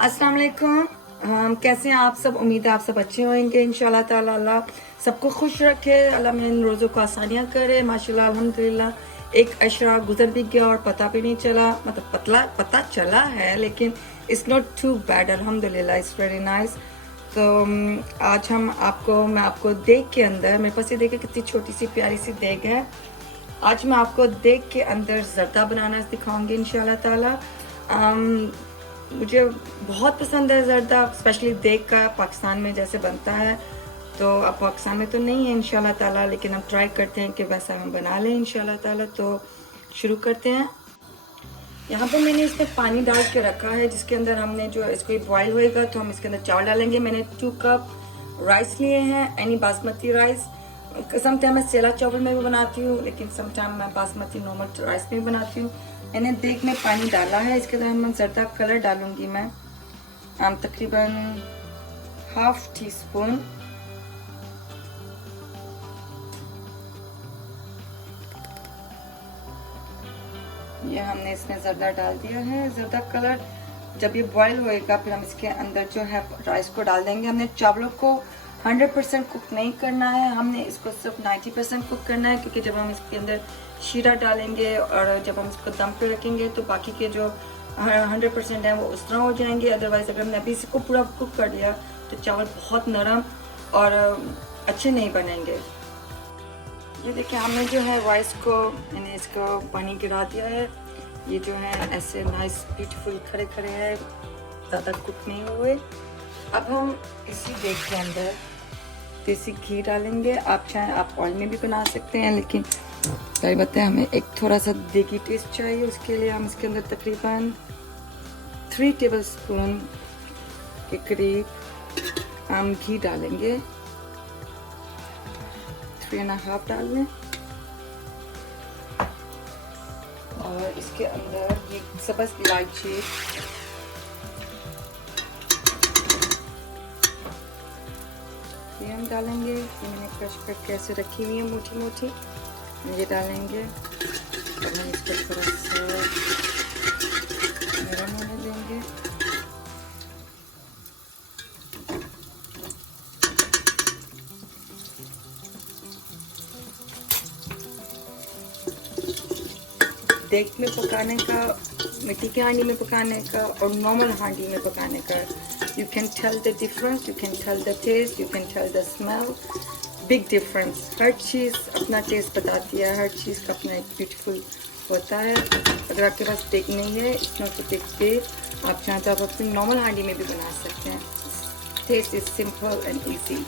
अस्सलाम वालेकुम। कैसे हैं आप सब? उम्मीद है आप सब अच्छे होंगे इंशाल्लाह ताला। अल्लाह सबको खुश रखे, अल्लाह में इन रोज़ों को आसानियाँ करे। माशाल्लाह अल्हम्दुलिल्लाह एक अशरा गुजर भी गया और पता भी नहीं चला, मतलब पता चला है लेकिन इट्स नॉट टू बैड, अल्हम्दुलिल्लाह इट्स वेरी नाइस। तो आज मैं आपको देग के अंदर, मेरे पास ये देखिए कितनी छोटी सी प्यारी सी देग है। आज मैं आपको देग के अंदर जर्दा बनाना दिखाऊंगी इंशाल्लाह ताला। मुझे बहुत पसंद है जर्दा, स्पेशली देग का। पाकिस्तान में जैसे बनता है, तो अब पाकिस्तान में तो नहीं है इंशाल्लाह ताला, लेकिन हम ट्राई करते हैं कि वैसा हम बना लें इंशाल्लाह ताला। तो शुरू करते हैं। यहाँ पे मैंने इसमें पानी डाल के रखा है, जिसके अंदर हमने जो इसको बॉयल होएगा तो हम इसके अंदर चावल डालेंगे। मैंने 2 कप राइस लिए हैं, एनी बासमती राइस। समटाइम मैं सेला चावल में भी बनाती हूँ, लेकिन समटाइम मैं बासमती नॉर्मल राइस में भी बनाती हूँ। मैंने देग में पानी डाला है, इसके अंदर हम जर्दा कलर डालूंगी मैं, तकरीबन 1/2 टीस्पून। ये हमने इसमें जर्दा डाल दिया है। जर्दा कलर जब ये बॉयल होएगा फिर हम इसके अंदर जो है राइस को डाल देंगे। हमने चावलों को 100% कुक नहीं करना है, हमने इसको सिर्फ 90% कुक करना है, क्योंकि जब हम इसके अंदर शीरा डालेंगे और जब हम इसको दम पे रखेंगे तो बाकी के जो 100% है वो उस तरह हो जाएंगे। अदरवाइज अगर हमने अभी इसको पूरा कुक कर लिया तो चावल बहुत नरम और अच्छे नहीं बनेंगे। ये देखिए हमने जो है राइस को, मैंने इसको पानी गिरा दिया है। ये जो है ऐसे नाइस ब्यूटीफुल खड़े खड़े हैं, ज़्यादा कुक नहीं हुए। अब हम इसी देग के अंदर देसी घी डालेंगे। आप चाहें आप ऑयल में भी बना सकते हैं, लेकिन सही बताएं हमें एक थोड़ा सा देगी टेस्ट चाहिए। उसके लिए हम इसके अंदर तकरीबन 3 टेबलस्पून के करीब हम घी डालेंगे। 3.5 डाल लें। और इसके अंदर ये सब्ज़ इलायची, ये हम डालेंगे। ये मैंने क्रश करके ऐसे रखी हुई है मोटी मोटी, ये डालेंगे और हम इसको थोड़ा सा नरम होने देंगे। देग में पकाने का, मिट्टी की हांडी में पकाने का और नॉर्मल हांडी में पकाने का, you can tell the difference, you can tell the taste, you can tell the smell, big difference। हर चीज़ अपना टेस्ट बताती है, हर चीज़ का अपना एक ब्यूटीफुल होता है। अगर आपके पास देग नहीं है, it's not a big deal, आप चाहें तो आप अपनी नॉर्मल हांडी में भी बना सकते हैं। Test is simple and easy.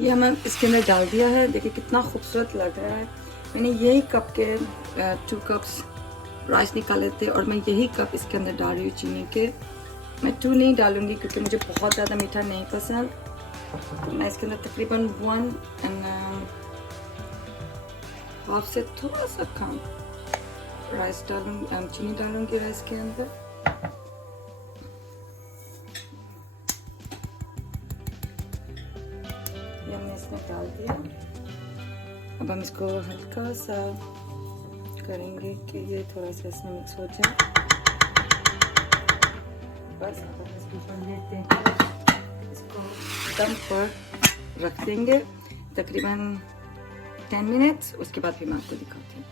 ये हमने इसके अंदर डाल दिया है, देखिए कितना खूबसूरत लग रहा है। मैंने यही कप के 2 कप्स राइस निकाले थे और मैं यही कप इसके अंदर डाल रही हूँ चीनी के। मैं 2 नहीं डालूंगी क्योंकि मुझे बहुत ज़्यादा मीठा नहीं पसंद, तो मैं इसके अंदर तकरीबन 1.5 से थोड़ा सा कम राइस डालूंगी, चीनी डालूंगी राइस के अंदर। ये हमने इसमें डाल दिया। अब हम इसको हल्का सा करेंगे कि ये थोड़ा सा इसमें मिक्स हो जाए। बस अब हम इसको कर लेते हैं, इसको दम पर रख देंगे तकरीबन 10 मिनट्स। उसके बाद फिर मैं आपको दिखाती हूँ।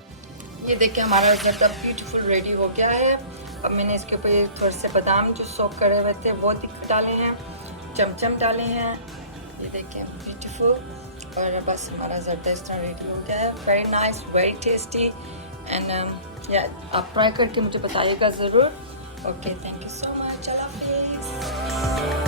ये देखिए हमारा जर्दा ब्यूटीफुल रेडी हो गया है। अब मैंने इसके ऊपर ये थोड़े से बादाम जो सोक करे हुए थे वो डाले हैं, चमचम डाले हैं। ये देखिए ब्यूटीफुल। और बस हमारा जर्दा इस तरह रेडी हो गया है। Very nice, very tasty and या आप ट्राई करके मुझे बताइएगा ज़रूर। Okay, thank you so much. अल्लाह हाफिज़।